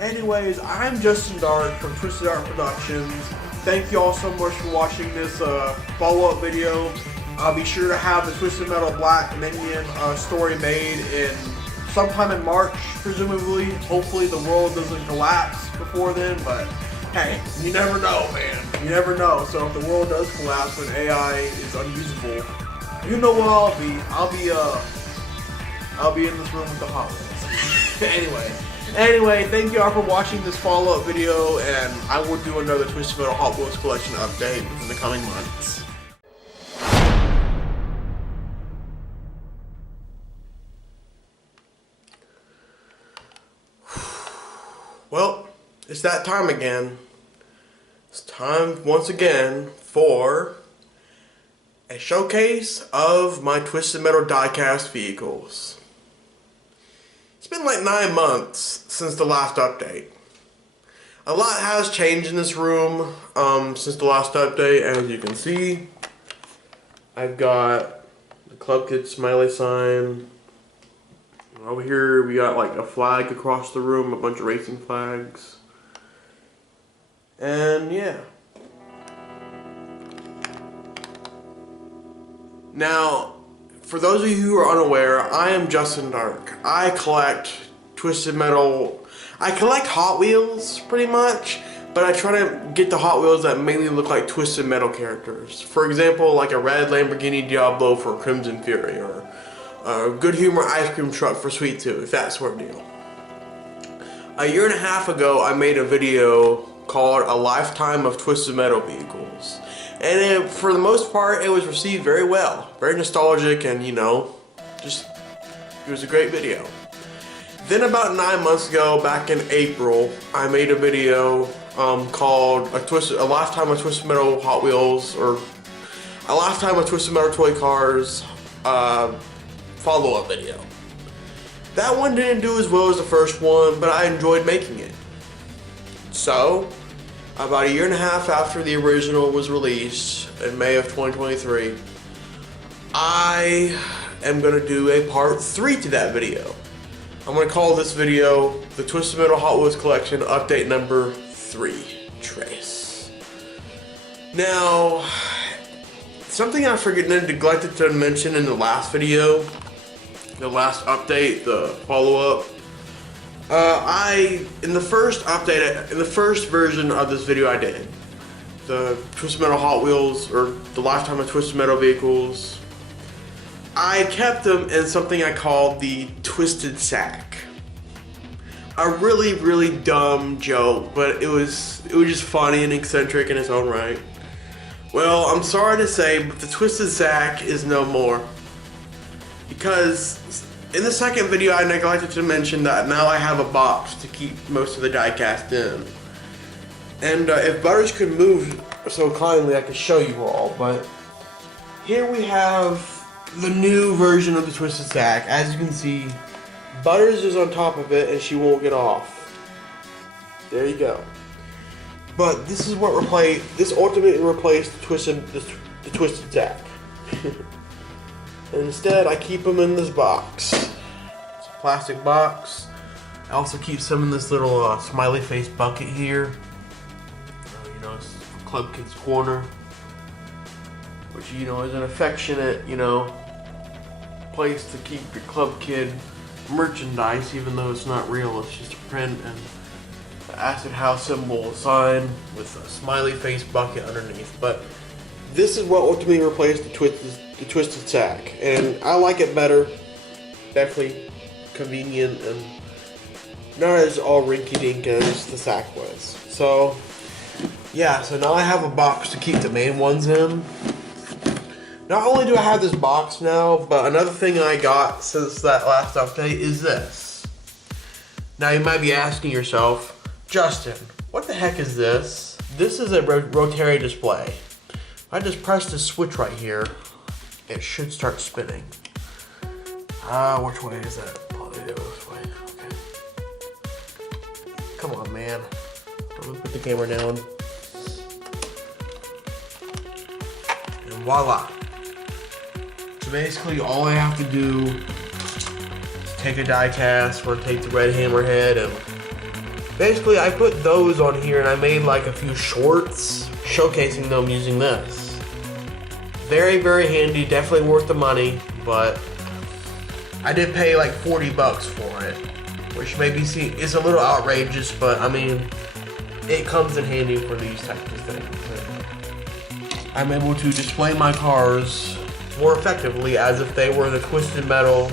Anyways, I'm Justin Dark from Twisted Art Productions. Thank you all so much for watching this follow-up video. I'll be sure to have the Twisted Metal Black Minion story made in sometime in March, presumably. Hopefully the world doesn't collapse before then, but hey, you never know, man. You never know. So if the world does collapse when AI is unusable, you know where I'll be. I'll be in this room with the Hot Wheels. Anyway, thank you all for watching this follow-up video, and I will do another Twisted Metal Hot Wheels collection update in the coming months. Well, it's that time again. It's time once again for a showcase of my Twisted Metal diecast vehicles. It's been like 9 months since the last update. A lot has changed in this room since the last update. As you can see, I've got the Club Kid smiley sign. Over here we got like a flag across the room, a bunch of racing flags. And yeah. Now, for those of you who are unaware, I am Justin Dark. I collect Twisted Metal. I collect Hot Wheels, pretty much, but I try to get the Hot Wheels that mainly look like Twisted Metal characters. For example, like a red Lamborghini Diablo for Crimson Fury, or a Good Humor ice cream truck for Sweet Tooth, that sort of deal. A year and a half ago, I made a video called A Lifetime of Twisted Metal Vehicles. And for the most part, it was received very well. Very nostalgic and, you know, it was a great video. Then about 9 months ago, back in April, I made a video called A Lifetime of Twisted Metal Hot Wheels, or A Lifetime of Twisted Metal Toy Cars follow-up video. That one didn't do as well as the first one, but I enjoyed making it. So, about a year and a half after the original was released in May of 2023, I am going to do a part 3 to that video. I'm going to call this video the Twisted Metal Hot Wheels Collection Update Number 3, Trace. Now, something I neglected to mention in the last video, the last update, the follow-up, in the first update, in the first version of this video I did, the Twisted Metal Hot Wheels, or the Lifetime of Twisted Metal Vehicles, I kept them in something I called the Twisted Sack. A really, really dumb joke, but it was just funny and eccentric in its own right. Well, I'm sorry to say, but the Twisted Sack is no more. Because in the second video, I neglected to mention that now I have a box to keep most of the diecast in. And if Butters could move so kindly, I could show you all. But here we have the new version of the Twisted Sack. As you can see, Butters is on top of it and she won't get off. There you go. But this is what this ultimately replaced the Twisted Sack. And instead, I keep them in this box. It's a plastic box. I also keep some in this little smiley face bucket here. You know, it's for Club Kid's Corner, which, you know, is an affectionate, you know, place to keep your Club Kid merchandise, even though it's not real. It's just a print and the Acid House symbol sign with a smiley face bucket underneath. But this is what ultimately replaced the Twisted Sack, and I like it better. Definitely convenient and not as all rinky-dink as the sack was. So yeah, so now I have a box to keep the main ones in. Not only do I have this box now, but another thing I got since that last update is this. Now you might be asking yourself, Justin, what the heck is this? This is a rotary display. I just press this switch right here, it should start spinning. Which way is that? Oh, yeah, this way. Okay. Come on, man. Let me put the camera down. And voila. So basically, all I have to do is take a diecast or take the red hammerhead and basically I put those on here and I made like a few shorts showcasing them using this. Very, very handy, definitely worth the money, but I did pay like 40 bucks for it, which maybe is a little outrageous, but I mean, it comes in handy for these types of things. I'm able to display my cars more effectively as if they were the Twisted Metal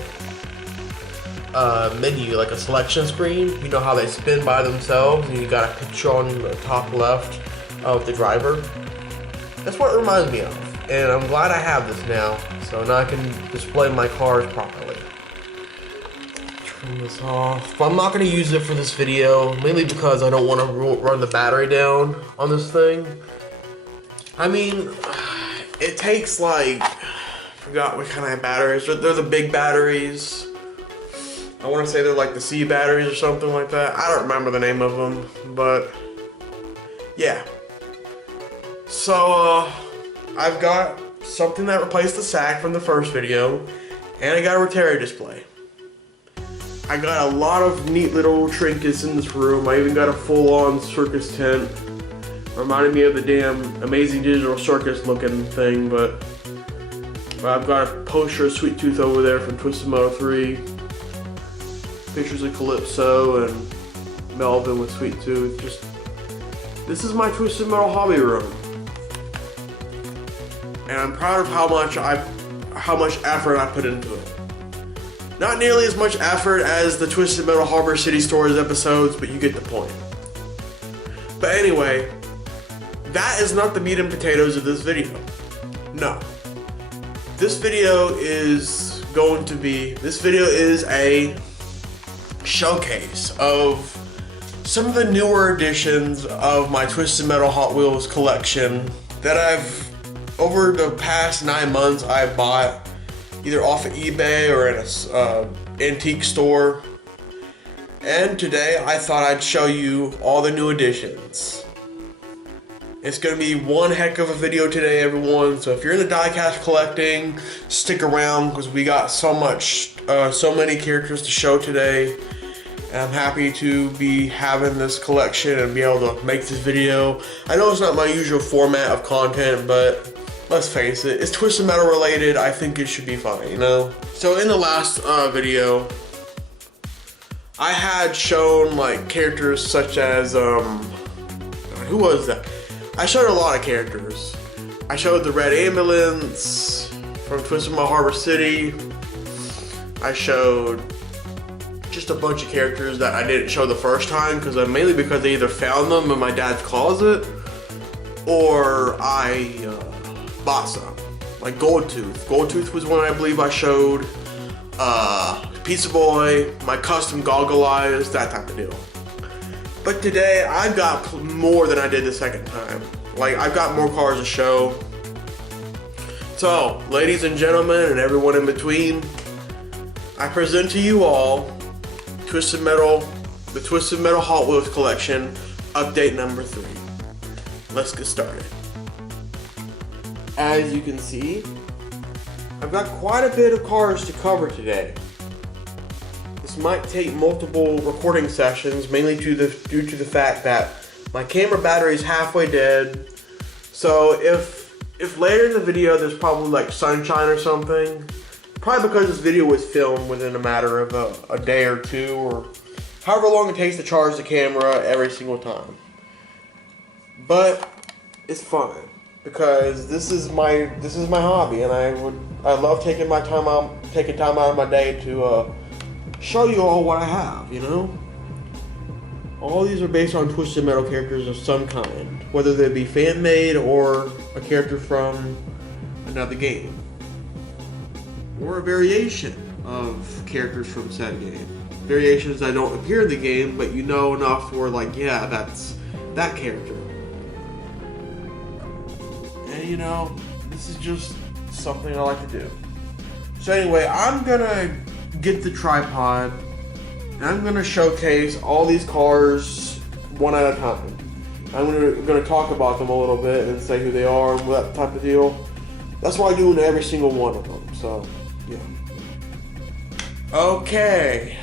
menu, like a selection screen. You know how they spin by themselves and you got a picture on the top left of the driver? That's what it reminds me of, and I'm glad I have this now, so now I can display my cars properly. Turn this off. But I'm not going to use it for this video, mainly because I don't want to run the battery down on this thing. I mean, it takes like, I forgot what kind of batteries. They're the big batteries. I want to say they're like the C batteries or something like that. I don't remember the name of them, but yeah. So I've got something that replaced the sack from the first video, and I got a rotary display. I got a lot of neat little trinkets in this room. I even got a full-on circus tent. Reminded me of the damn Amazing Digital Circus looking thing, but I've got a poster of Sweet Tooth over there from Twisted Metal 3. Pictures of Calypso and Melvin with Sweet Tooth. This is my Twisted Metal hobby room. And I'm proud of how much effort I put into it. Not nearly as much effort as the Twisted Metal Harbor City Stories episodes, but you get the point. But anyway, that is not the meat and potatoes of this video. No. This video is a showcase of some of the newer editions of my Twisted Metal Hot Wheels collection that over the past 9 months, I bought either off of eBay or in a antique store. And today I thought I'd show you all the new editions. It's gonna be one heck of a video today, everyone. So if you're into diecast collecting, stick around because we got so many characters to show today. And I'm happy to be having this collection and be able to make this video. I know it's not my usual format of content, but let's face it, it's Twisted Metal related. I think it should be fun, you know? So in the last video, I had shown like characters such as, who was that? I showed a lot of characters. I showed the Red Ambulance from Twisted Metal Harbor City. I showed just a bunch of characters that I didn't show the first time mainly because I either found them in my dad's closet or I bought some. Like Goldtooth. Goldtooth was one I believe I showed. Pizza Boy, my custom goggle eyes, that type of deal. But today I've got more than I did the second time. Like I've got more cars to show. So, ladies and gentlemen, and everyone in between, I present to you all the Twisted Metal Hot Wheels collection, update number 3. Let's get started. As you can see, I've got quite a bit of cars to cover today. This might take multiple recording sessions, mainly due to the fact that my camera battery is halfway dead. So if later in the video there's probably like sunshine or something, probably because this video was filmed within a matter of a day or two, or however long it takes to charge the camera every single time. But it's fun because this is my hobby, and I love taking time out of my day to show you all what I have, you know? All these are based on Twisted Metal characters of some kind, whether they be fan-made or a character from another game, or a variation of characters from said game. Variations that don't appear in the game, but you know enough where like, yeah, that's that character. And you know, this is just something I like to do. So anyway, I'm gonna get the tripod and I'm gonna showcase all these cars one at a time. I'm gonna talk about them a little bit and say who they are and that type of deal. That's what I do in every single one of them. So yeah. Okay.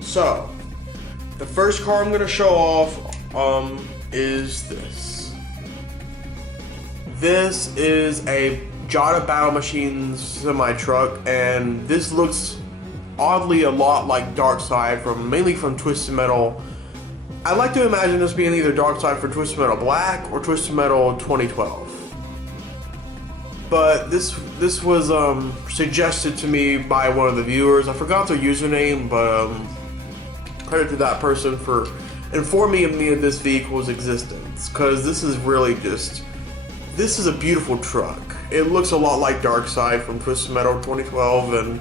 So The first car I'm going to show off is this. This is a Jada Battle Machines semi-truck, and this looks oddly a lot like Darkside, mainly from Twisted Metal. I like to imagine this being either Darkside from Twisted Metal Black or Twisted Metal 2012. But this was suggested to me by one of the viewers. I forgot their username, but credit to that person for informing me of this vehicle's existence, because this is really just, this is a beautiful truck. It looks a lot like Darkside from Twisted Metal 2012, and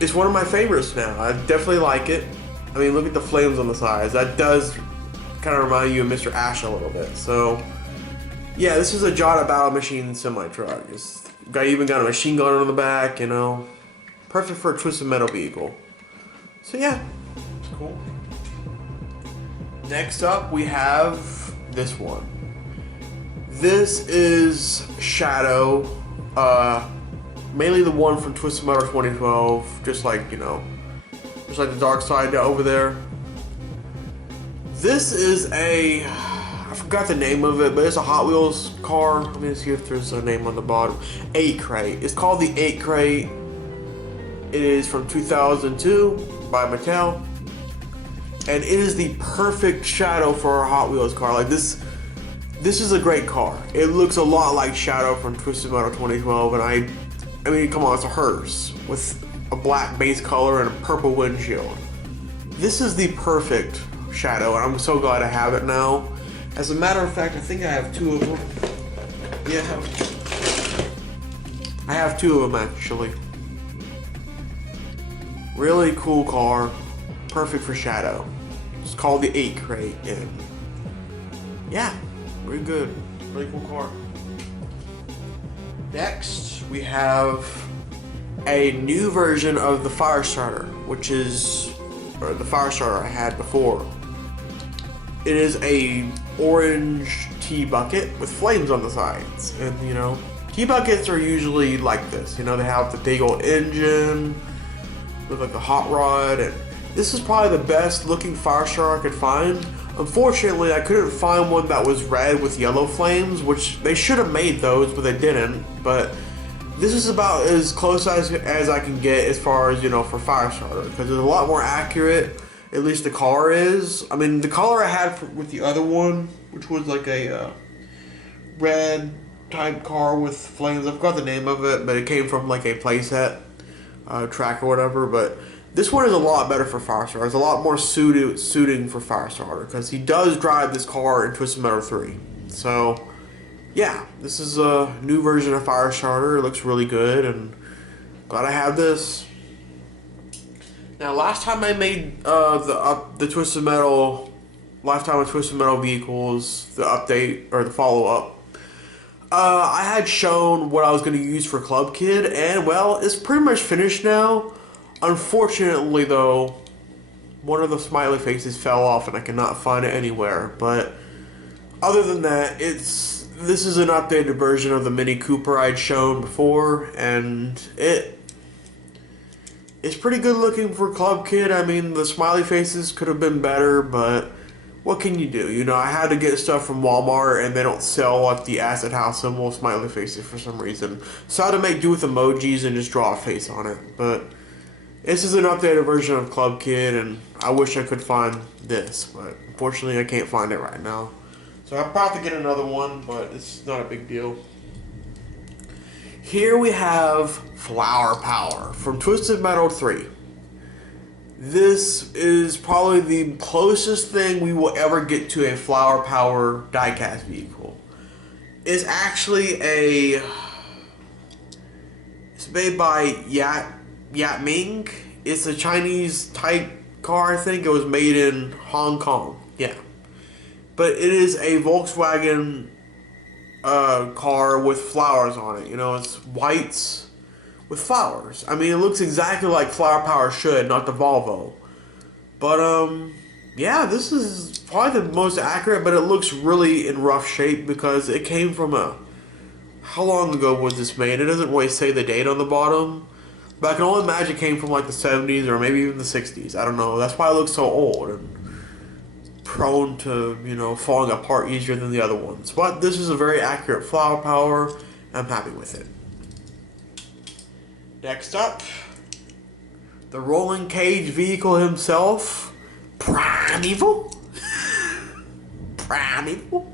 it's one of my favorites now. I definitely like it. I mean, look at the flames on the sides. That does kind of remind you of Mr. Ash a little bit. So, yeah, this is a Jada Battle Machine semi-truck. It's even got a machine gun on the back, you know. Perfect for a Twisted Metal vehicle. So, yeah, it's cool. Next up, we have this one. This is Shadow, mainly the one from Twisted Metal 2012, just like, you know, just like the dark side over there. This is a, I forgot the name of it, but it's a Hot Wheels car. Let me see if there's a name on the bottom. 8 Crate. It's called the 8 Crate. It is from 2002 by Mattel. And it is the perfect Shadow for a Hot Wheels car. Like this is a great car. It looks a lot like Shadow from Twisted Metal 2012, and I mean, come on, it's a hearse with a black base color and a purple windshield. This is the perfect Shadow, and I'm so glad I have it now. As a matter of fact, I think I have 2 of them. Yeah, I have 2 of them actually. Really cool car, perfect for Shadow. It's called the 8 Crate, and yeah, very good, really cool car. Next, we have a new version of the Firestarter, which is, or the Firestarter I had before. It is a orange T-bucket with flames on the sides, and you know, T-buckets are usually like this. You know, they have the big old engine with like a hot rod, and this is probably the best looking Firestarter I could find. Unfortunately, I couldn't find one that was red with yellow flames, which they should have made those, but they didn't. But this is about as close as I can get as far as, you know, for Firestarter, because it's a lot more accurate. At least the color is. I mean, the color I had with the other one, which was like a red type car with flames. I forgot the name of it, but it came from like a playset track or whatever. But this one is a lot better for Firestarter. It's a lot more suiting for Firestarter, because he does drive this car in Twisted Metal 3. So, yeah, this is a new version of Firestarter. It looks really good, and glad I have this. Now, last time I made the Twisted Metal, Lifetime of Twisted Metal Vehicles, the update, or the follow-up, I had shown what I was going to use for Club Kid, and, well, it's pretty much finished now. Unfortunately, though, one of the smiley faces fell off, and I cannot find it anywhere. But other than that, this is an updated version of the Mini Cooper I'd shown before, and it's pretty good looking for Club Kid. I mean, the smiley faces could have been better, but what can you do? You know, I had to get stuff from Walmart, and they don't sell like the Acid House symbol smiley faces for some reason. So I had to make do with emojis and just draw a face on it. But this is an updated version of Club Kid, and I wish I could find this, but unfortunately I can't find it right now. So I'll probably get another one, but it's not a big deal. Here we have Flower Power from Twisted Metal 3. This is probably the closest thing we will ever get to a Flower Power diecast vehicle. It's actually it's made by Yatming. It's a Chinese type car, I think. It was made in Hong Kong. Yeah. But it is a Volkswagen car with flowers on it. You know, it's whites with flowers. I mean, it looks exactly like Flower Power should, not the Volvo. But, yeah, this is probably the most accurate, but it looks really in rough shape because it came from how long ago was this made? It doesn't really say the date on the bottom. But I can only imagine it came from like the 70s or maybe even the 60s. I don't know. That's why it looks so old. And prone to, you know, falling apart easier than the other ones. But this is a very accurate flower power. I'm happy with it. Next up, the rolling cage vehicle himself, Primeval. Primeval.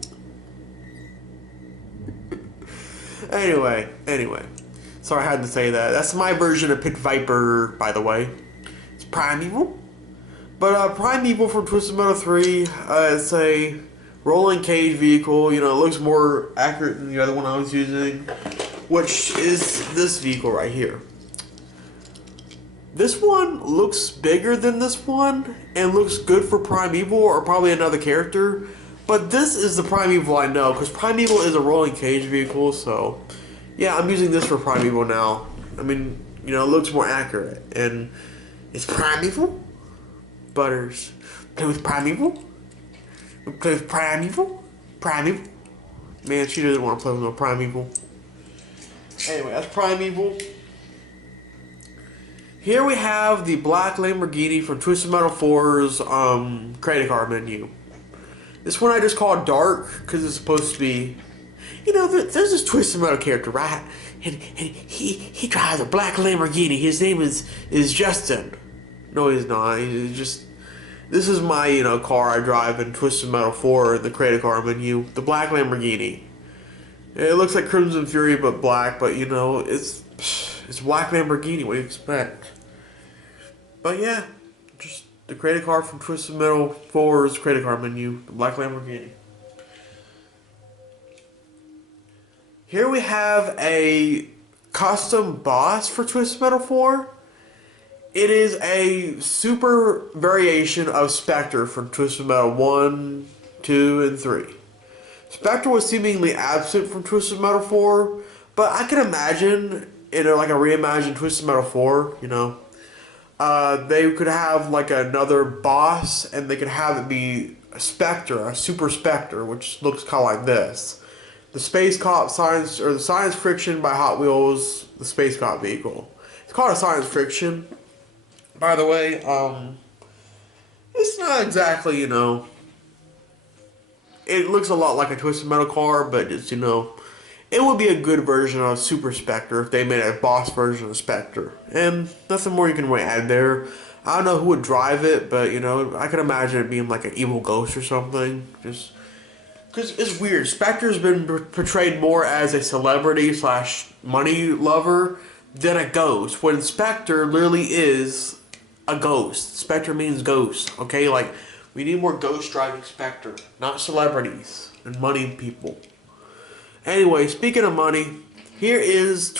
Anyway. Sorry I had to say that. That's my version of Pit Viper, by the way. It's Primeval. But Primeval from Twisted Metal 3, it's a rolling cage vehicle. You know, it looks more accurate than the other one I was using, which is this vehicle right here. This one looks bigger than this one and looks good for Primeval or probably another character. But this is the Primeval I know, because Primeval is a rolling cage vehicle, so yeah, I'm using this for Primeval now. I mean, you know, it looks more accurate. And it's Primeval. Butters. Play with Primeval? Play with Primeval? Primeval? Man, she doesn't want to play with no Primeval. Anyway, that's Primeval. Here we have the black Lamborghini from Twisted Metal 4's credit card menu. This one I just call Dark because it's supposed to be, you know, there's this Twisted Metal character, right? And he drives a black Lamborghini. His name is Justin. No, he's not. He's just, this is my, you know, car I drive in Twisted Metal 4, the credit card menu. The black Lamborghini. It looks like Crimson Fury but black, but you know, it's black Lamborghini. What do you expect? But yeah, just the credit card from Twisted Metal 4's credit card menu, the black Lamborghini. Here we have a custom boss for Twisted Metal 4. It is a super variation of Spectre from Twisted Metal 1, 2, and 3. Spectre was seemingly absent from Twisted Metal 4, but I can imagine in like a reimagined Twisted Metal 4, you know, they could have like another boss, and they could have it be a Spectre, a Super Spectre, which looks kind of like this. The Space Cop Science, or the Science Friction by Hot Wheels, the Space Cop vehicle. It's called a Science Friction. By the way, it's not exactly, you know, it looks a lot like a Twisted Metal car, but it's, you know, it would be a good version of Super Spectre if they made a boss version of Spectre. And nothing more you can really add there. I don't know who would drive it, but, you know, I could imagine it being like an evil ghost or something. Just because it's weird. Spectre's been portrayed more as a celebrity / money lover than a ghost, when Spectre literally is a ghost. Spectre means ghost, okay? Like, we need more ghost driving Spectre, not celebrities and money people. Anyway, speaking of money, here is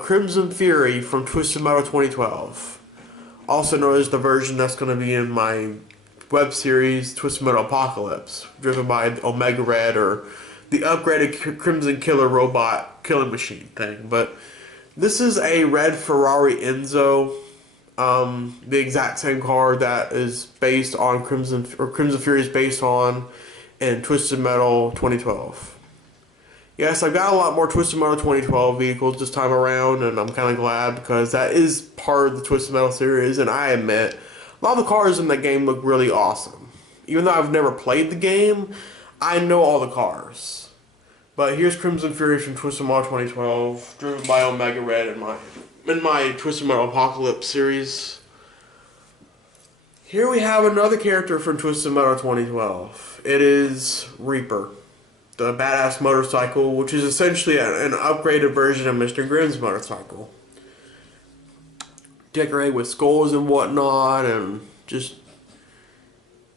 Crimson Fury from Twisted Metal 2012. Also known as the version that's going to be in my web series Twisted Metal Apocalypse, driven by Omega Red, or the upgraded Crimson Killer robot killing machine thing. But this is a red Ferrari Enzo, the exact same car that is based on Crimson Fury is based on in Twisted Metal 2012. Yes, I've got a lot more Twisted Metal 2012 vehicles this time around, and I'm kind of glad because that is part of the Twisted Metal series, and I admit, a lot of the cars in that game look really awesome. Even though I've never played the game, I know all the cars. But here's Crimson Fury from Twisted Metal 2012, driven by Omega Red in my Twisted Metal Apocalypse series. Here we have another character from Twisted Metal 2012. It is Reaper, the badass motorcycle, which is essentially an upgraded version of Mr. Grimm's motorcycle. Decorated with skulls and whatnot, and just,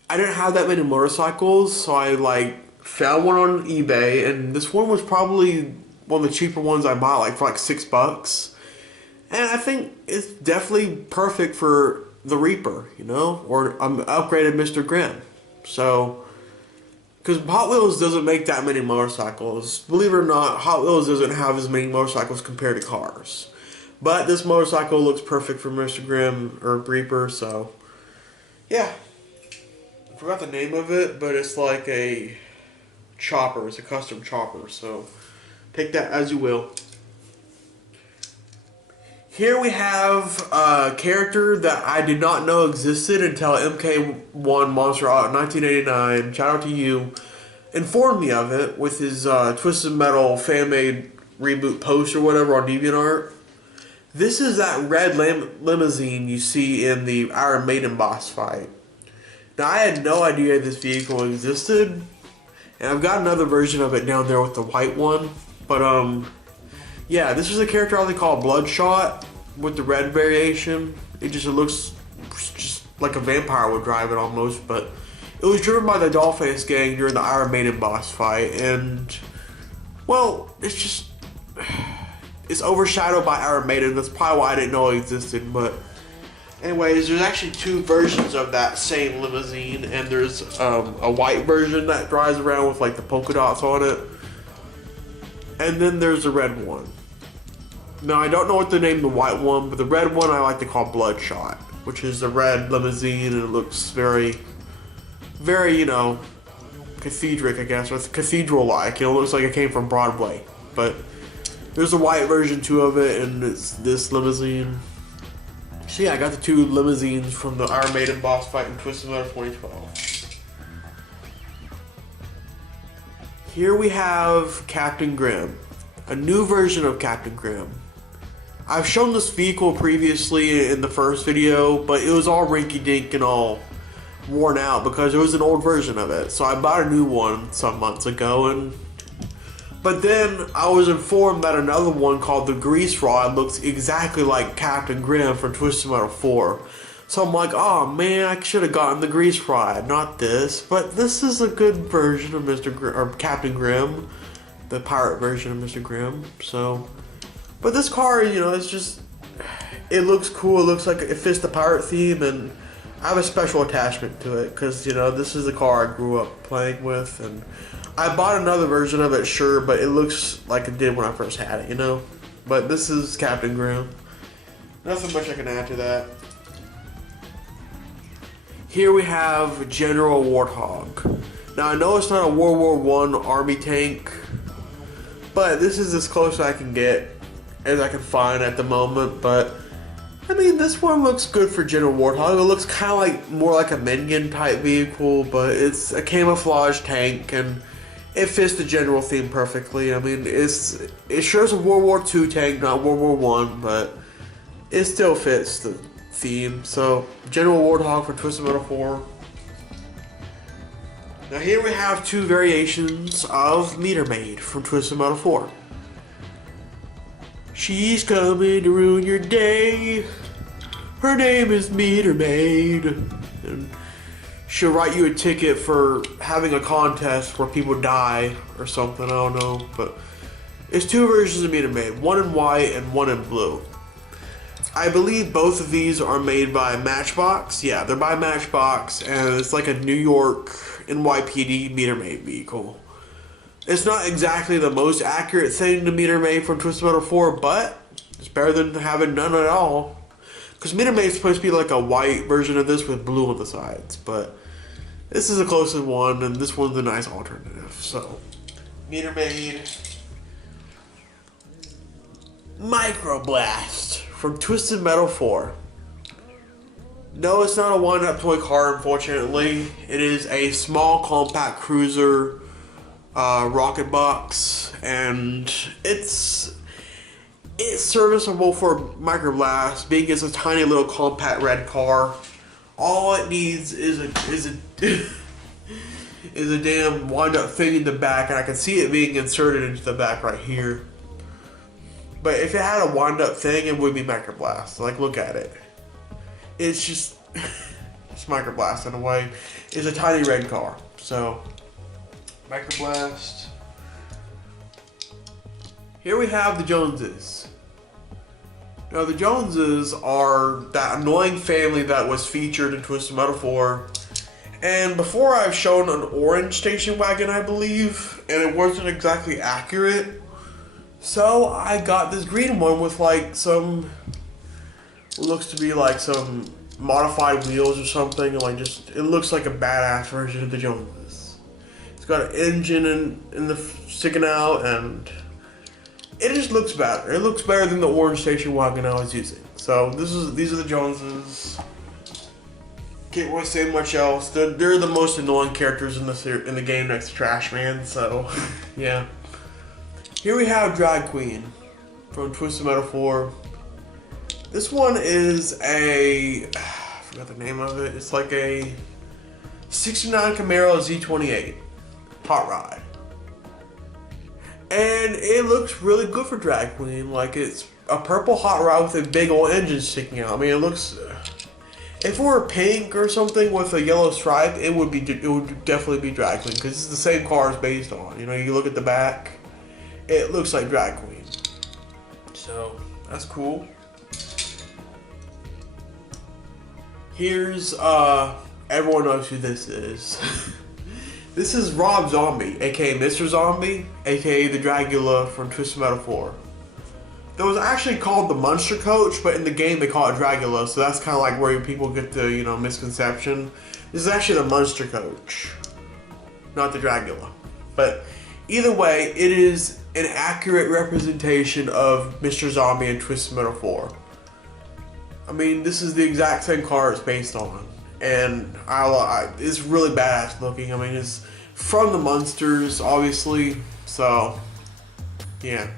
I didn't have that many motorcycles, so I found one on eBay, and this one was probably one of the cheaper ones I bought, for $6. And I think it's definitely perfect for the Reaper, you know, or upgraded Mr. Grimm. So, because Hot Wheels doesn't make that many motorcycles. Believe it or not, Hot Wheels doesn't have as many motorcycles compared to cars. But this motorcycle looks perfect for Mr. Grimm or Reaper, so yeah. I forgot the name of it, but it's like a chopper. It's a custom chopper, so take that as you will. Here we have a character that I did not know existed until MK1 Monster Out in 1989. Shout out to you. Informed me of it with his Twisted Metal fan-made reboot post or whatever on DeviantArt. This is that red limousine you see in the Iron Maiden boss fight. Now, I had no idea this vehicle existed, and I've got another version of it down there with the white one. But, yeah, this is a character they call Bloodshot with the red variation. It looks just like a vampire would drive it almost, but it was driven by the Dollface gang during the Iron Maiden boss fight, and, well, it's overshadowed by Iron Maiden. That's probably why I didn't know it existed, but anyways, there's actually two versions of that same limousine, and there's a white version that drives around with like the polka dots on it, and then there's the red one. Now, I don't know what to name the white one, but the red one I like to call Bloodshot, which is the red limousine, and it looks very, very, you know, cathedric, I guess, or cathedral-like. It looks like it came from Broadway. But there's a white version too of it, and it's this limousine. So yeah, I got the two limousines from the Iron Maiden boss fight in Twisted Metal 2012. Here we have Captain Grimm, a new version of Captain Grimm. I've shown this vehicle previously in the first video, but it was all rinky-dink and all worn out because it was an old version of it. So I bought a new one some months ago, but then I was informed that another one called the Grease Rod looks exactly like Captain Grimm from Twisted Metal 4. So I'm like, oh man, I should have gotten the Grease Rod, not this. But this is a good version of Captain Grimm, the pirate version of Mr. Grimm. So, but this car, you know, it looks cool. It looks like it fits the pirate theme, and I have a special attachment to it because, you know, this is the car I grew up playing with, and I bought another version of it, sure, but it looks like it did when I first had it, you know? But this is Captain Grimm. Nothing much I can add to that. Here we have General Warthog. Now, I know it's not a World War I army tank, but this is as close as I can get, as I can find at the moment, but I mean, this one looks good for General Warthog. It looks kind of like more like a Minion type vehicle, but it's a camouflage tank, and it fits the general theme perfectly. I mean, it sure is a World War II tank, not World War I, but it still fits the theme. So, General Warthog for Twisted Metal 4. Now here we have two variations of Meter Maid from Twisted Metal 4. She's coming to ruin your day. Her name is Meter Maid. And she'll write you a ticket for having a contest where people die or something, I don't know. But it's two versions of Meter Maid, one in white and one in blue. I believe both of these are made by Matchbox. Yeah, they're by Matchbox, and it's like a New York NYPD Meter Maid vehicle. It's not exactly the most accurate thing to Meter Maid from Twisted Metal 4, but it's better than having none at all. Because Meter Maid is supposed to be like a white version of this with blue on the sides, but this is the closest one, and this one's a nice alternative. So, Meter Maid Microblast from Twisted Metal 4. No, it's not a wind-up toy car, unfortunately. It is a small compact cruiser rocket box, and it's serviceable for Microblast, being it's a tiny little compact red car. All it needs is a damn wind-up thing in the back, and I can see it being inserted into the back right here. But if it had a wind-up thing, it would be Microblast. Like, look at it. It's just it's Microblast in a way. It's a tiny red car. So, Microblast. Here we have the Joneses. Now, the Joneses are that annoying family that was featured in Twisted Metal 4. And before I've shown an orange station wagon, I believe, and it wasn't exactly accurate. So I got this green one with like some, what looks to be like some modified wheels or something. Like just, it looks like a badass version of the Joneses. It's got an engine in the sticking out, and it just looks better. It looks better than the orange station wagon I was using. So these are the Joneses. Can't really say much else. They're the most annoying characters in the game next to Trash Man. So yeah. Here we have Drag Queen from Twisted Metal 4. This one is I forgot the name of it. It's like a 69 Camaro Z28 hot rod. And it looks really good for Drag Queen. Like, it's a purple hot rod with a big old engine sticking out. I mean, it looks... If it were pink or something with a yellow stripe, it would definitely be Drag Queen, because it's the same car it's based on. You know, you look at the back, it looks like Drag Queen. So, that's cool. Here's, everyone knows who this is. This is Rob Zombie, aka Mr. Zombie, aka the Dragula from Twisted Metal 4. That was actually called the Monster Coach, but in the game they call it Dragula, so that's kind of like where people get the, you know, misconception. This is actually the Monster Coach, not the Dragula. But either way, it is an accurate representation of Mr. Zombie in Twisted Metal 4. I mean, this is the exact same car it's based on. And it's really badass looking. I mean, it's from the Munsters, obviously. So, yeah.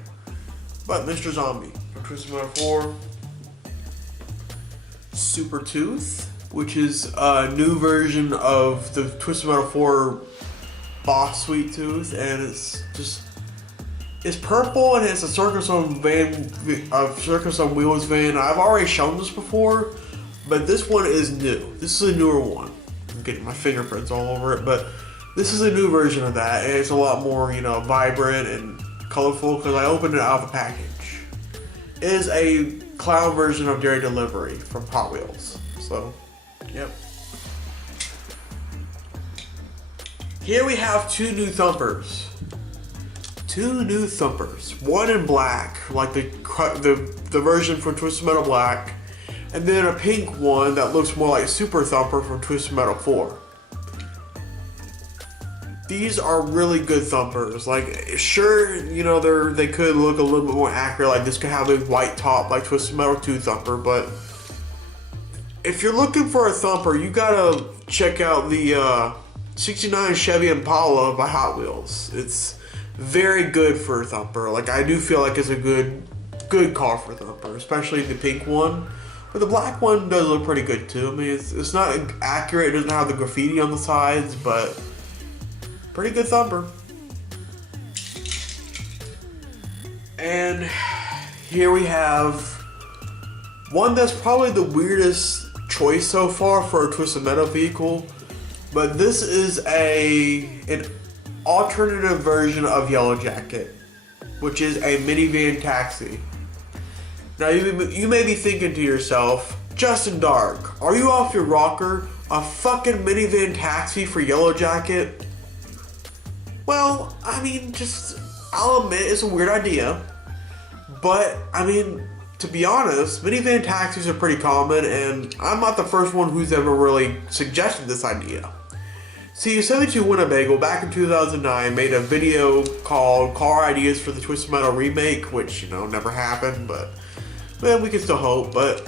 But Mr. Zombie from Twisted Metal 4. Super Tooth, which is a new version of the Twisted Metal 4 boss Sweet Tooth, and it's purple and it's a Circus on Wheels van. I've already shown this before. But this one is new. This is a newer one. I'm getting my fingerprints all over it, but this is a new version of that, and it's a lot more, you know, vibrant and colorful because I opened it out of the package. It is a clown version of Dairy Delivery from Hot Wheels. So, yep. Here we have two new Thumpers. Two new Thumpers. One in black, like the version from Twisted Metal Black. And then a pink one that looks more like Super Thumper from Twisted Metal 4. These are really good Thumpers. Like, sure, you know, they could look a little bit more accurate. Like, this could have a white top like Twisted Metal 2 Thumper. But if you're looking for a Thumper, you gotta check out the 69 Chevy Impala by Hot Wheels. It's very good for a Thumper. Like, I do feel like it's a good car for a Thumper, especially the pink one. But the black one does look pretty good too. I mean, it's not accurate. It doesn't have the graffiti on the sides, but pretty good Thumper. And here we have one that's probably the weirdest choice so far for a Twisted Metal vehicle. But this is an alternative version of Yellow Jacket, which is a minivan taxi. Now, you may be thinking to yourself, Justin Dark, are you off your rocker? A fucking minivan taxi for Yellow Jacket? Well, I mean, I'll admit it's a weird idea. But, I mean, to be honest, minivan taxis are pretty common, and I'm not the first one who's ever really suggested this idea. See, 72 Winnebago back in 2009 made a video called Car Ideas for the Twisted Metal Remake, which, you know, never happened, but well, we can still hope. But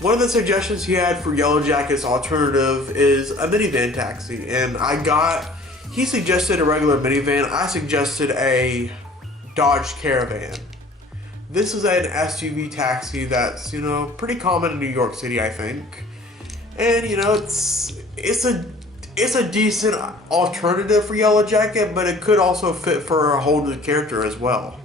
one of the suggestions he had for Yellow Jacket's alternative is a minivan taxi. And he suggested a regular minivan. I suggested a Dodge Caravan. This is an SUV taxi that's, you know, pretty common in New York City, I think. And, you know, it's a decent alternative for Yellow Jacket, but it could also fit for a whole new character as well.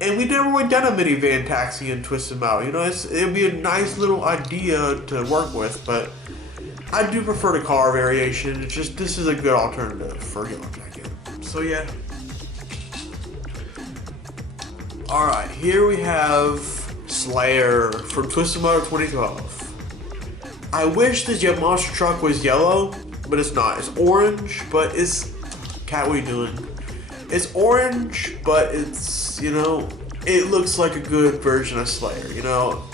And we've never really done a minivan taxi in Twisted Metal. You know, it'd be a nice little idea to work with, but I do prefer the car variation. It's just, this is a good alternative for Yellow Jacket. So yeah. Alright, here we have Slayer from Twisted Metal 2012. I wish this monster truck was yellow, but it's not. It's orange, but it's... Cat, what are you doing? It's orange, but it's, you know, it looks like a good version of Slayer, you know.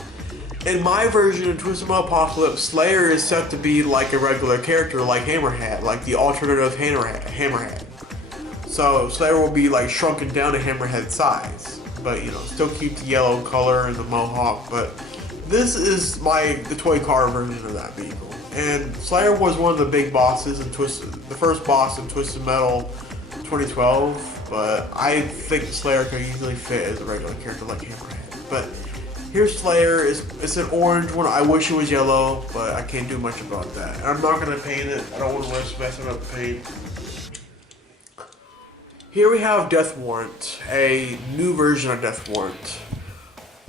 In my version of Twisted Metal Apocalypse, Slayer is set to be like a regular character like Hammerhead, like the alternative Hammerhead. So Slayer will be like shrunken down to Hammerhead size. but you know, still keep the yellow color and the mohawk. But this is the toy car version of that vehicle. And Slayer was one of the big bosses in the first boss in Twisted Metal 2012. But I think Slayer could easily fit as a regular character like Hammerhead. But here's Slayer. It's an orange one. I wish it was yellow, but I can't do much about that. And I'm not gonna paint it. I don't want to risk messing up the paint. Here we have Death Warrant, a new version of Death Warrant.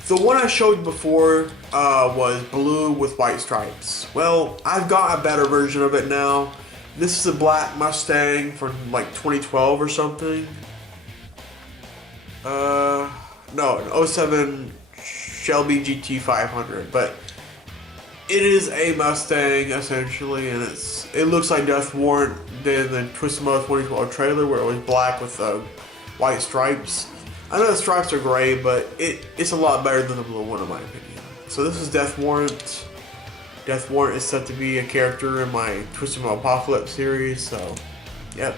The one I showed before was blue with white stripes. Well, I've got a better version of it now. This is a black Mustang from like 2012 or something. No, an 07 Shelby GT 500, but it is a Mustang essentially, and it looks like Death Warrant did in the Twisted Metal 2012 trailer where it was black with white stripes. I know the stripes are gray, but it's a lot better than the blue one in my opinion. So this is Death Warrant. Death Warrant is set to be a character in my Twisted Metal Apocalypse series, so yep.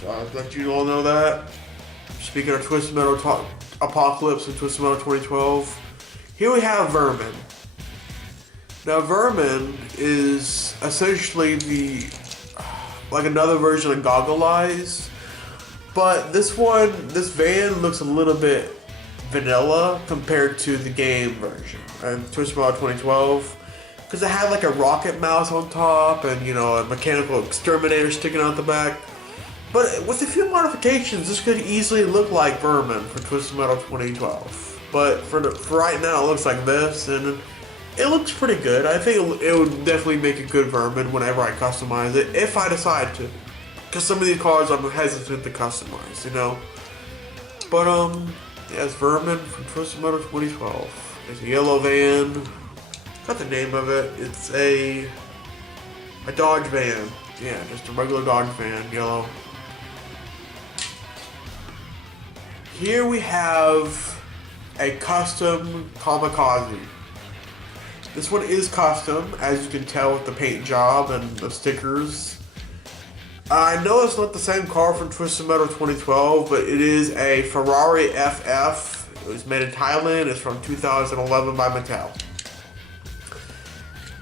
So I'll let you all know that. Speaking of Twisted Metal Apocalypse and Twisted Metal 2012, here we have Vermin. Now Vermin is essentially like another version of Goggle Eyes, but this van looks a little bit vanilla compared to the game version and Twisted Metal 2012, because it had like a rocket mouse on top and, you know, a mechanical exterminator sticking out the back. But with a few modifications, this could easily look like Vermin for Twisted Metal 2012. But for right now, it looks like this, and it looks pretty good. I think it would definitely make a good Vermin whenever I customize it, if I decide to. Because some of these cars I'm hesitant to customize, you know. But yeah, it's Vermin from Twisted Metal 2012. It's a yellow van. Got the name of it. It's a Dodge van. Yeah, just a regular Dodge van, yellow. Here we have a custom Kamikaze. This one is custom, as you can tell with the paint job and the stickers. I know it's not the same car from Twisted Metal 2012, but it is a Ferrari FF. It was made in Thailand. It's from 2011 by Mattel.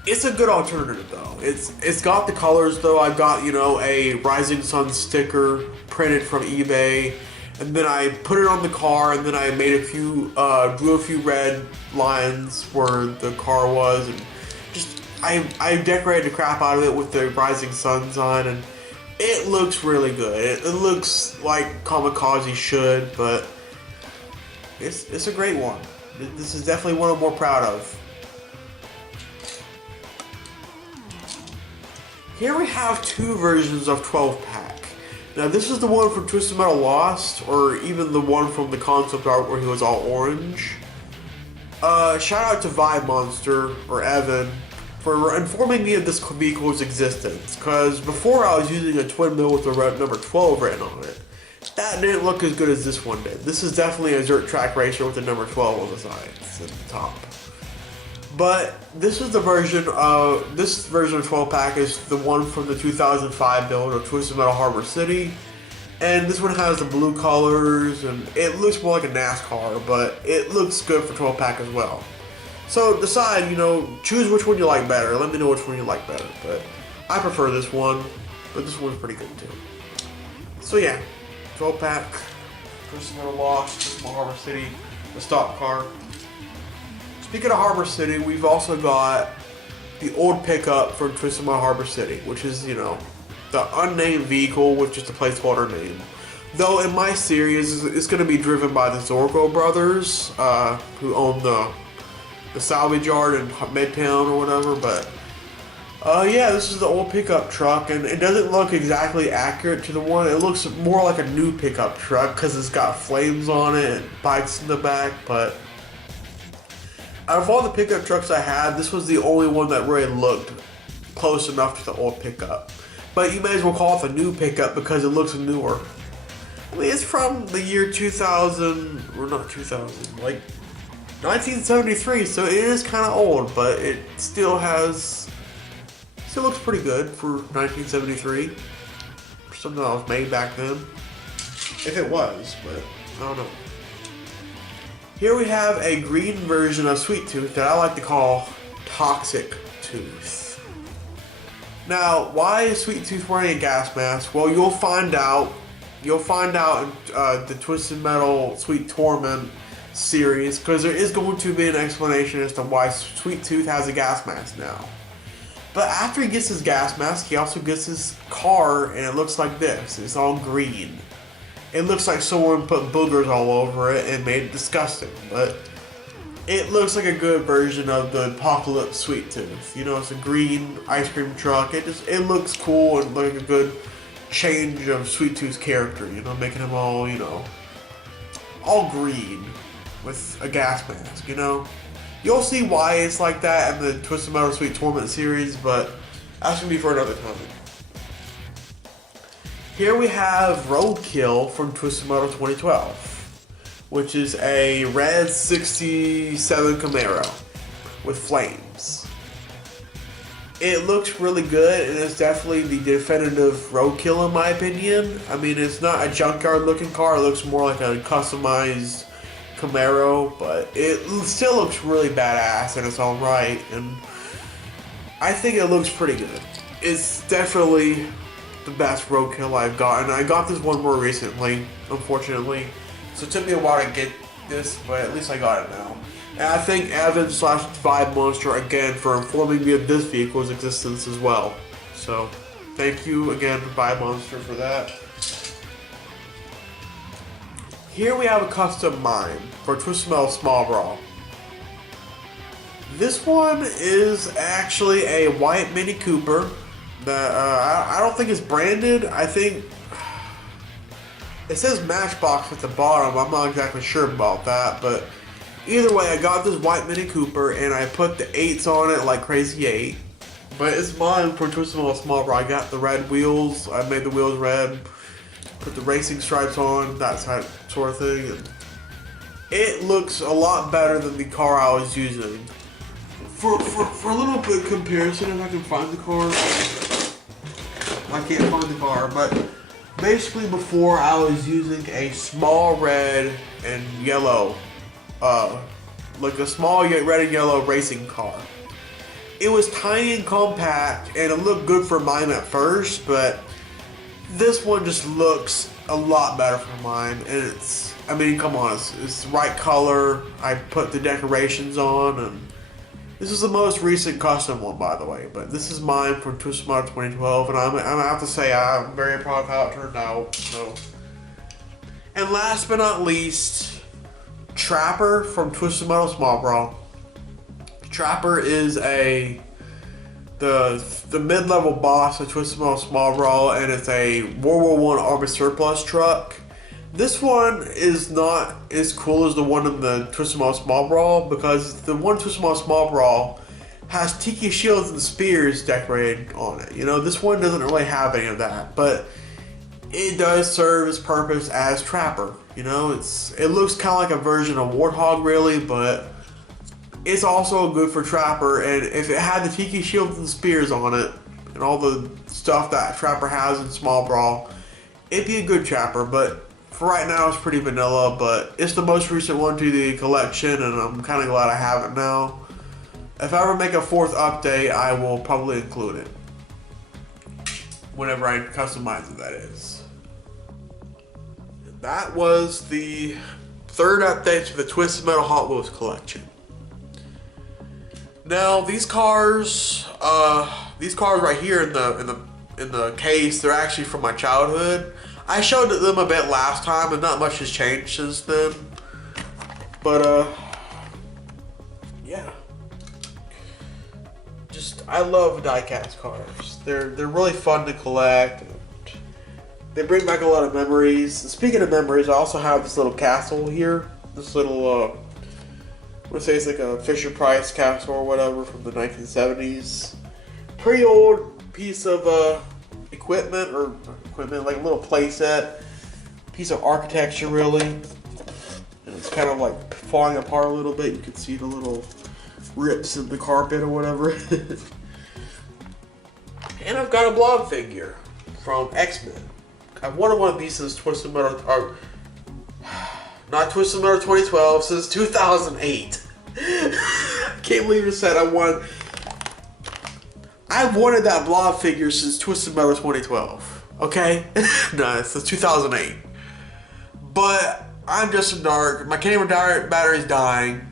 It's a good alternative though. It's got the colors though. I got, you know, a Rising Sun sticker printed from eBay. And then I put it on the car, and then I made drew a few red lines where the car was, and just I decorated the crap out of it with the Rising Suns on, and it looks really good. It looks like Kamikaze should, but it's a great one. This is definitely one I'm more proud of. Here we have two versions of 12-pack. Now this is the one from Twisted Metal Lost, or even the one from the concept art where he was all orange. Shout out to Vibe Monster, or Evan, for informing me of this vehicle's existence, because before I was using a twin mill with the number 12 written on it. That didn't look as good as this one did. This is definitely a dirt track racer with the number 12 on the sides and the top. But this is the version of 12-pack is the one from the 2005 build of Twisted Metal Harbor City, and this one has the blue colors, and it looks more like a NASCAR, but it looks good for 12-pack as well. So decide, you know, choose which one you like better. Let me know which one you like better, but I prefer this one, but this one's pretty good too. So yeah, 12-pack, Twisted Metal Lost, Twisted Metal Harbor City, the stock car. Speaking of Harbor City, we've also got the old pickup from Twisted Metal Harbor City, which is, you know, the unnamed vehicle with just a placeholder name. Though in my series, it's going to be driven by the Zorgo brothers, who own the salvage yard in Midtown or whatever. But yeah, this is the old pickup truck, and it doesn't look exactly accurate to the one. It looks more like a new pickup truck because it's got flames on it and bikes in the back, but out of all the pickup trucks I had, this was the only one that really looked close enough to the old pickup. But you may as well call it the new pickup because it looks newer. I mean, it's from the year 2000, or not 2000, like 1973, so it is kind of old, but it still looks pretty good for 1973. For something that was made back then. If it was, but I don't know. Here we have a green version of Sweet Tooth that I like to call Toxic Tooth. Now, why is Sweet Tooth wearing a gas mask? Well, you'll find out. You'll find out in the Twisted Metal Sweet Torment series, because there is going to be an explanation as to why Sweet Tooth has a gas mask now. But after he gets his gas mask, he also gets his car, and it looks like this. It's all green. It looks like someone put boogers all over it and made it disgusting, but it looks like a good version of the Apocalypse Sweet Tooth. You know, it's a green ice cream truck. It looks cool and like a good change of Sweet Tooth's character, you know, making him all, you know, all green with a gas mask, you know. You'll see why it's like that in the Twisted Metal Sweet Torment series, but that's going to be for another time. Here we have Roadkill from Twisted Metal 2012, which is a red 67 Camaro with flames. It looks really good, and it's definitely the definitive Roadkill in my opinion. I mean, it's not a junkyard looking car, it looks more like a customized Camaro, but it still looks really badass in its own right, and I think it looks pretty good. It's definitely the best Roadkill I've gotten. I got this one more recently, unfortunately, so it took me a while to get this, but at least I got it now. And I thank Evan/Vibe Monster again for informing me of this vehicle's existence as well. So, thank you again, Vibe Monster, for that. Here we have a custom mine for Twisted Metal Small Brawl. This one is actually a white Mini Cooper that I don't think it's branded. I think it says Matchbox at the bottom. I'm not exactly sure about that, but either way, I got this white Mini Cooper and I put the 8s on it like Crazy 8. But it's mine for Twisted Metal Small Brawl. I got the red wheels. I made the wheels red. Put the racing stripes on, that sort of thing. And it looks a lot better than the car I was using. For a little bit of comparison, if I can find the car. I can't find the car, but basically before I was using a small red and yellow, like a small red and yellow racing car. It was tiny and compact, and it looked good for mine at first, but this one just looks a lot better for mine, and it's, I mean, come on, it's the right color. I put the decorations on, and this is the most recent custom one, by the way, but this is mine from Twisted Metal 2012, and I'm gonna have to say I'm very proud of how it turned out. So, and last but not least, Trapper from Twisted Metal Small Brawl. Trapper is the mid-level boss of Twisted Metal Small Brawl, and it's a World War I Army surplus truck. This one is not as cool as the one in the Twisted Metal Small Brawl, because the one in Twisted Metal Small Brawl has tiki shields and spears decorated on it. You know, this one doesn't really have any of that, but it does serve its purpose as Trapper. You know, it looks kind of like a version of Warthog, really, but it's also good for Trapper. And if it had the tiki shields and spears on it and all the stuff that Trapper has in Small Brawl, it'd be a good Trapper. But for right now, it's pretty vanilla, but it's the most recent one to the collection, and I'm kind of glad I have it now. If I ever make a 4th update, I will probably include it. Whenever I customize it, that is. That was the 3rd update to the Twisted Metal Hot Wheels collection. Now these cars right here in the case, they're actually from my childhood. I showed them a bit last time, and not much has changed since then. But yeah, I love diecast cars. They're really fun to collect. And they bring back a lot of memories. And speaking of memories, I also have this little castle here. This little I want to say it's like a Fisher-Price castle or whatever from the 1970s. Pretty old piece of equipment, like a little playset, piece of architecture really. And it's kind of like falling apart a little bit. You can see the little rips in the carpet or whatever. And I've got a blob figure from X-Men. I've wanted one of these since Twisted Metal, not Twisted Metal 2012, since 2008. Can't believe it said I won. I've wanted that blob figure since Twisted Metal 2012. Okay? No, since 2008. But I'm Justin Dark. My camera battery's dying.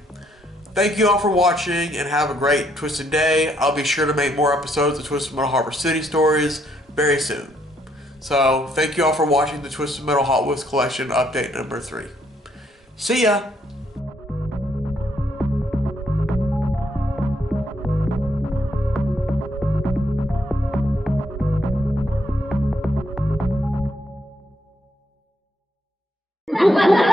Thank you all for watching and have a great Twisted day. I'll be sure to make more episodes of Twisted Metal Harbor City stories very soon. So, thank you all for watching the Twisted Metal Hot Wheels Collection update number 3. See ya! Ha ha ha!